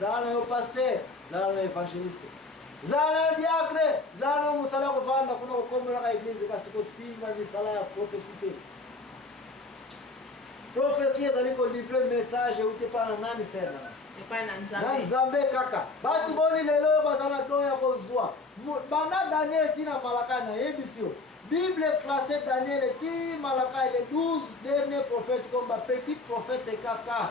zana yo pasteur, zana yo évangéliste, zana yo diacre, zana yo musala kovanda kuna kukombola ka église kasiko singa misala ya prophétie. Prophétie ezali ko livrer message uti pana nani sena? Na Nzambe kaka. Batu boni lelo bazana don ya kozwa. Banda Daniel tina Malaka na yebisio. Bible classé Daniel ti Malaka les 12 derniers prophètes comme petit prophète kaka.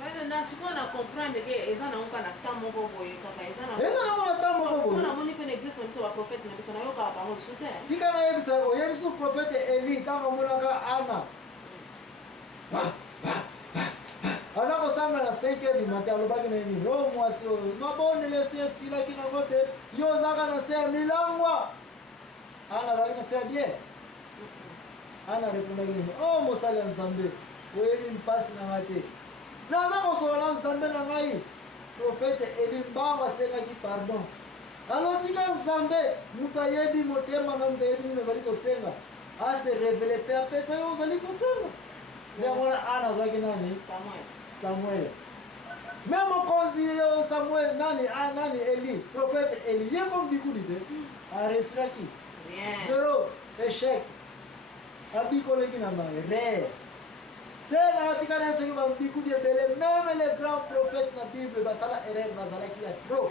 Mais dans ce qu'on a comprendre que ils en ont quand attend mon boy kaka ils en ont. Ils en ont attend mon boy. On a moni pe l'église on dit prophète mais ça na yo ka ba mo soute. Tika na yebisio prophète Eli kama mulaka Ana. Aza kosamba na 5h du matin alobaki na yemi yo mwasi oyo mabonele si esilaki na ngote yo ozaka na se ya milangwa. Ana azalaki na se ya bien. Ana repondaki nini o mosali ya Nzambe oyebi mpasi na ngai te naza kosola Nzambe na ngai. Prophète Eli mbango asengaki pardon alotika Nzambe moto ayebi motema na moto ayebi nini ozali kosenga ase revele mpe apesa yo ozali kosenga. Yango Ana azwaki nani? Samuel. Même mokonzi yo Samuel nani nani Eli, prophète Eli, ye comme bikuli te. Aresiraki. Zéro échec. Abikoleki na mai rare. C'est la tikana ce que bikuli belé même les grands prophètes na Bible basala erreur bazalaki ya trop.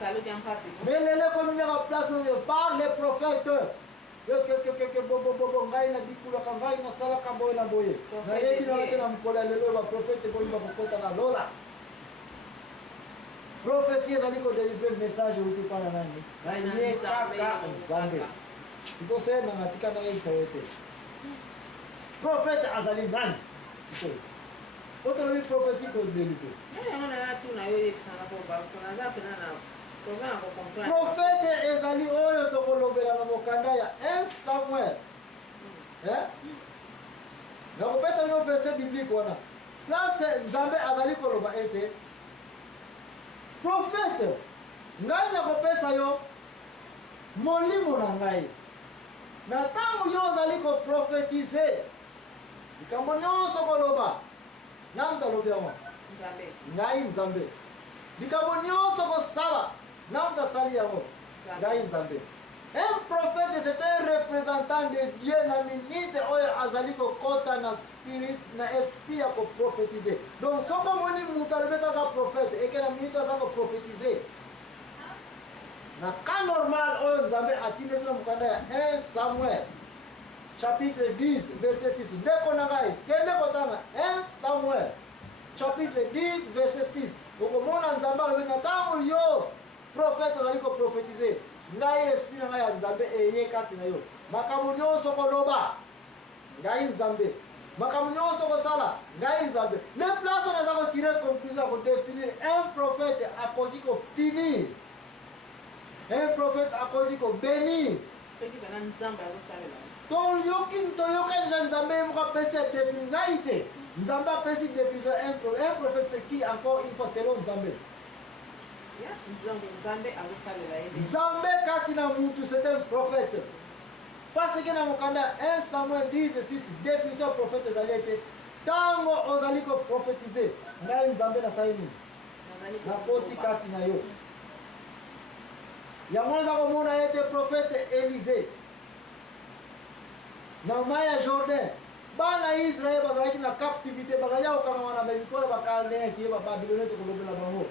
Ça le tient pas c'est. Mais les comme il y a place par les prophètes. Que bobo ngai na bikula ka ngai na sala ka boye na boye na yebi na tena mkola lelo ba prophète boni ba kokota na lola. Prophétie ezali ko délivrer message uti pana nani na ye kaka Nzambe siko sema ngatika na yebisa yote prophète azali nani siko otolobi prophétie ko délivrer on a tout na yo yebisa na ko ba ko na za pena na prophète ezali oyo tokolobela na mokanda ya 1 Samuel. Na kopesa no verset biblique wana. Place Nzambe azali koloba ete prophète ngai na kopesa yo molimo na ngai. Na tango yo azali ko prophétiser. Ikambo nyonso koloba. Namta lobya mo. Nzambe. Ngai Nzambe. Ikambo nyonso kosala. Namta sali yango. Ngai Nzambe. Un prophète c'est un représentant de Dieu na minute oyo azali ko kota na spirit na esprit ya ko prophétiser. Donc soko moni mutu alobeta za prophète et que na minute aza ko prophétiser. Na cas normal oyo Nzambe atinde sur mukanda ya 1 Samuel chapitre 10 verset 6. Ndeko na ngai kende kotanga 1 Samuel chapitre 10 verset 6. Okomona Nzambe alobeta tango yo prophète azali ko prophétiser. Ngai esprit na ngai ya Nzambe eye kati na yo. Makambo nyonso koloba ngai Nzambe. Makambo nyonso kosala ngai Nzambe. Ne place on aza ko tirer conclusion ko définir un prophète akoki ko punir. Un prophète akoki ko bénir. Ce qui va Nzambe azosalela. To yoka Nzambe mo pesa définir ngai te. Nzambe apesi définition un prophète c'est qui encore une fois selon Nzambe. Nzambe kati na mutu c'est un prophète. Parce que na mokanda 1 Samuel 10 6 définition prophète ezali ete tango ozali ko prophétiser ngai Nzambe na sali nini na koti kati na yo. Yango oza komona ete prophète Élisée na mai ya Jourdain bana Israël bazalaki na captivité bazali okanga na bamikola bakalde ki ba Babylone to kolobela bango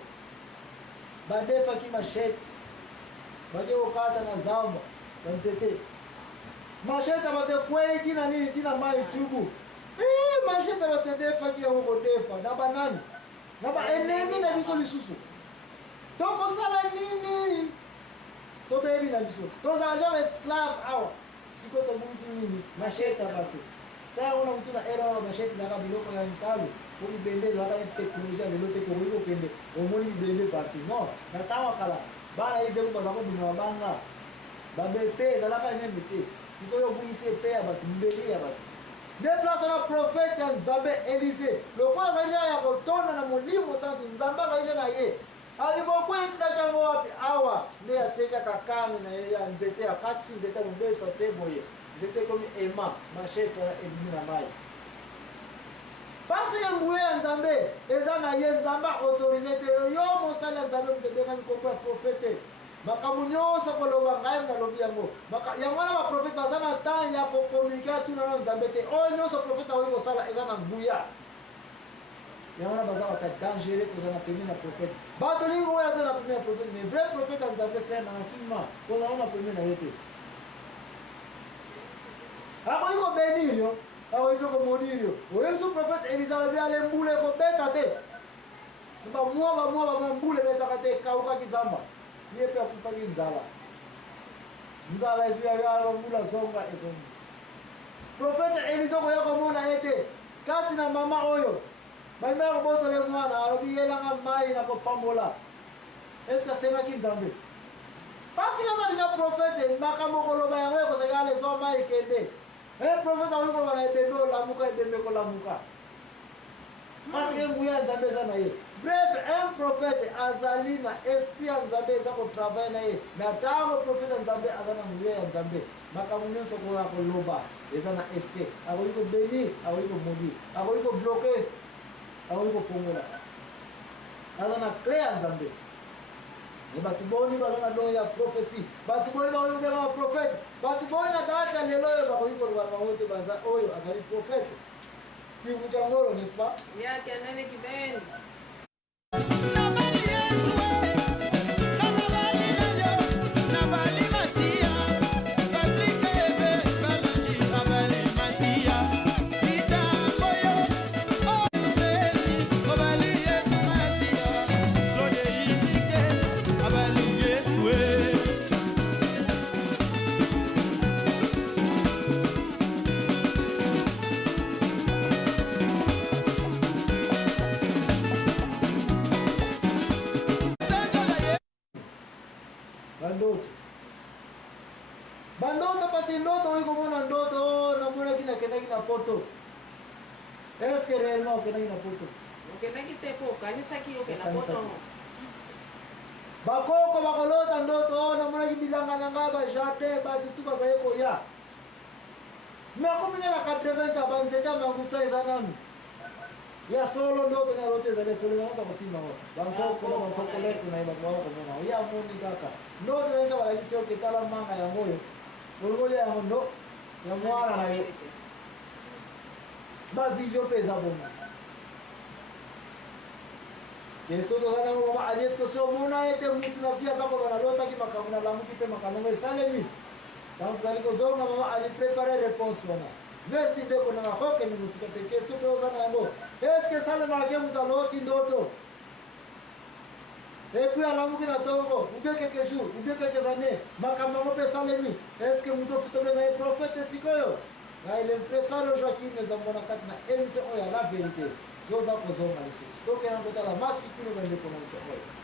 badefaki machete bake okata na zamba banzete machete abate kwei tina nini tina mai tubu machete abate defaki yango kodefa na banani na ba enemi na biso lisusu donc osala nini tobebi na biso tozala jamais esclave awa siko tobungisi nini machete abato saya ona mtu na era wa machete na biloko ya ntalo pour bende la technologie de l'autre côté ko kende au moins bende parti non na tawa kala bana izelu bazako bino banga ba BP za la ka même BP siko yo bungisi pe ya batu mbeli ya batu de place na prophète Nzambe Élisée le kwa za ya kotonda na molimo santu Nzamba za na ye alipokwesi na jango wapi awa ne ateka kakani na ye ya nzete ya katsu nzete mbeso teboye nzete komi ema machete na edmi na mai parce que nguya ya nzambe eza na ye nzambe autorisé te yo mosali ya nzambe moto ebengami kombo ya profete makambo nyonso koloba ngai nalobi yango yango wana baprofete baza na temps ya kokommunike tuna na nzambe te oyo nyonso profete akoki kosala eza na nguya yango wana baza bata dangere koza na pemi na profete bato lingi oyo aza na pemi na profete mais vrai profete ya nzambe se nanga kima kozala na pemi na ye te akoki kobenir yo akoki mpe komonir yo oyebi so profete elisa alobi ale mbula ekobeta te bamwa mbula ebetaka te ekawukaki zamba ye mpe akufaki nzala ezuyayala mbula zonga ezongi profete elisa koya komona ye te kati na mama oyo balimaya kobotole mwana alobi yelanga mai na kopambola eske asengaki nzambe pasi kaza deja profete makambo koloba yango ekozaka lezwa mai ekende profete akoki koloba na ebembe olamuka ebembe kolamuka parce que nguya ya nzambe eza na ye bref un prophète azali na esprit ya nzambe eza kotravaille na ye mais atango prophète ya nzambe aza na nguya ya nzambe makambo nyonso koya koloba eza na effet akoki kobénir akoki komaudire akoki kobloke akoki kofongola aza na clé ya nzambe me bato boni baza na don ya prophétie bato boni bakoki kobenga baprophète bato boni na date ya lelo oyo bakoki koloba na bango te oyo azali prophète kivujangolo n'est-ce pas yake nene kibeni bandoto pasi ndoto oyi komona ndoto namonaki nakendaki na poto est-ce que réellement okendaki na poto okendaki te po okanisaki okenda poto bakoko bakolota ndoto namonaki bilanga na ngai bajardin batutu bazali koya mais akomine na 80 banzete ya mangusa eza nanu ya solo ndoto na loto ezali solo banaka kosimba ngo bankoko na bakokolete na ye bakomaa komona oyo amoni kaka ndoto ezalika balakisi yo ketala manga yango oyo olokoli yango ndo ya mwana na yo bavision mpe eza bongo keso toza nango mama alieske so omona ete mutu na vie aza koba nalotaki makambo nalamuki mpe makambo yango esalemi donc tozali kozonga mama aliprépare réponse wana merci ndeko nanga kokende mosika te keso mpe oza na yango eske esalemaki mutu aloti ndoto et puis alamuki na tongo ou bien quelques jours ou bien quelques années makambo yango mpe esalemi eske mutu ofutobenga ye prophète sikoyo na ilempresalo joakim ezambo na kati na émission oyo ya la vérité toza kozonga lisusu tokenda kotala masikino bandeko na biso oyo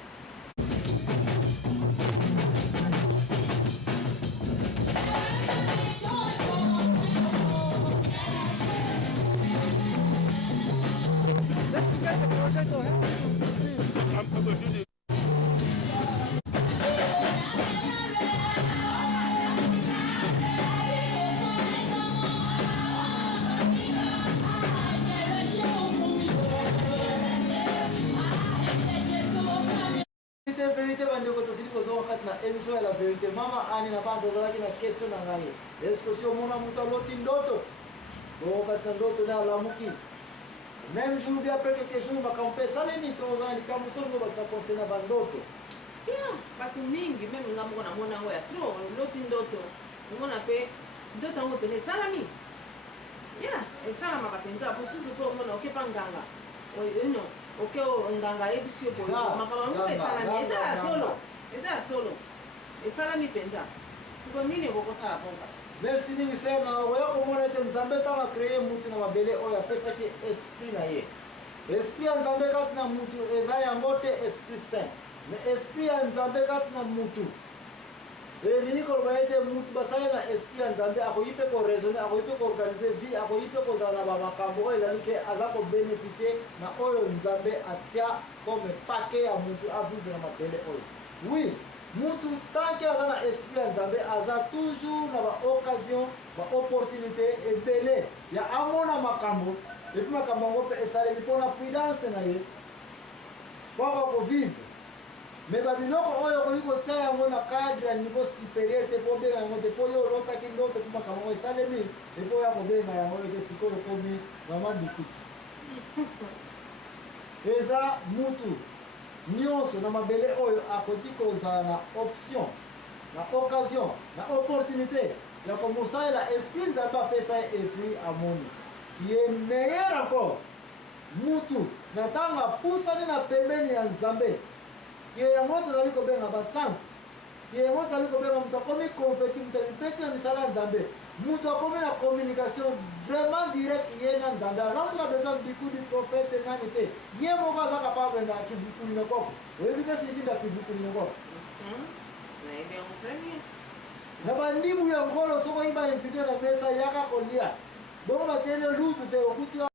vérité bandeko tosili kozonga kati na émission ya la vérité mama ani na banza azalaki na question na ngai eske si omona moto aloti ndoto okati na ndoto nde alamuki même jour bi après quelques jours makambo mpe esalemi toza na likambo solo ngo bakisa conseil na bandoto bato mingi meme nga moko namona yango ya tro oloti ndoto omona mpe ndoto yango pene esalami esalamaka mpenza mosusu mpe omona okepa nganga no oke nganga ayebisi yo boye makambo yango mpe esalami eza ya solo esalami mpenza siko nini okokosala mpo kasi merci mingi sena oya komona ete nzambe ntango akreye mutu na mabele oyo apesaki esprit na ye esprit ya nzambe kati na mutu eza yango te esprit saint mais esprit ya nzambe kati na mutu elingi koloba ete mutu basali na esprit ya nzambe akoki mpe koraisonne akoki mpe koorganize vie akoki mpe kozala na bamakambo oyo ezali ke aza kobeneficie na oyo nzambe atia comme pake ya mutu avivre na mabele oyo oui mutu tanke aza na esprit ya nzambe aza toujours na baoccasion baopportunité ebele ya amona makambo epuis makambo yango mpe esalemi mpona prudence na ye mpo akovivre. me babiloko oyo okoki kotia yango na cadre ya niveau supérieur te mpo obenga yango te mpo yo olotaki ndoto mpo makambo yango esalemi epo oya kobenga yango ete sikoyo okomi mama bikuti. eza mutu nyonso na mabele oyo akoki kozala na option na occasion na opportunité ya komosalela esprit nzambe apesa ye epuis amoni qui est meilleur encore mutu na ntango apusani na pembeni ya nzambe ye yango tozali kobenga basantu ye yango tozali kobenga moto akomi converti moto amipesi na misala ya nzambe moto akomi na communication vraiment direct ye na nzambe aza soki na besoin biku di prophète nani te ye moko aza kapable na kivukuli mokoko oyebi te sivinda kivukuli mokoko na bandibu ya ngolo soko oyiba infiltre na mesa yaka kolia bongo batiele lutu te okuti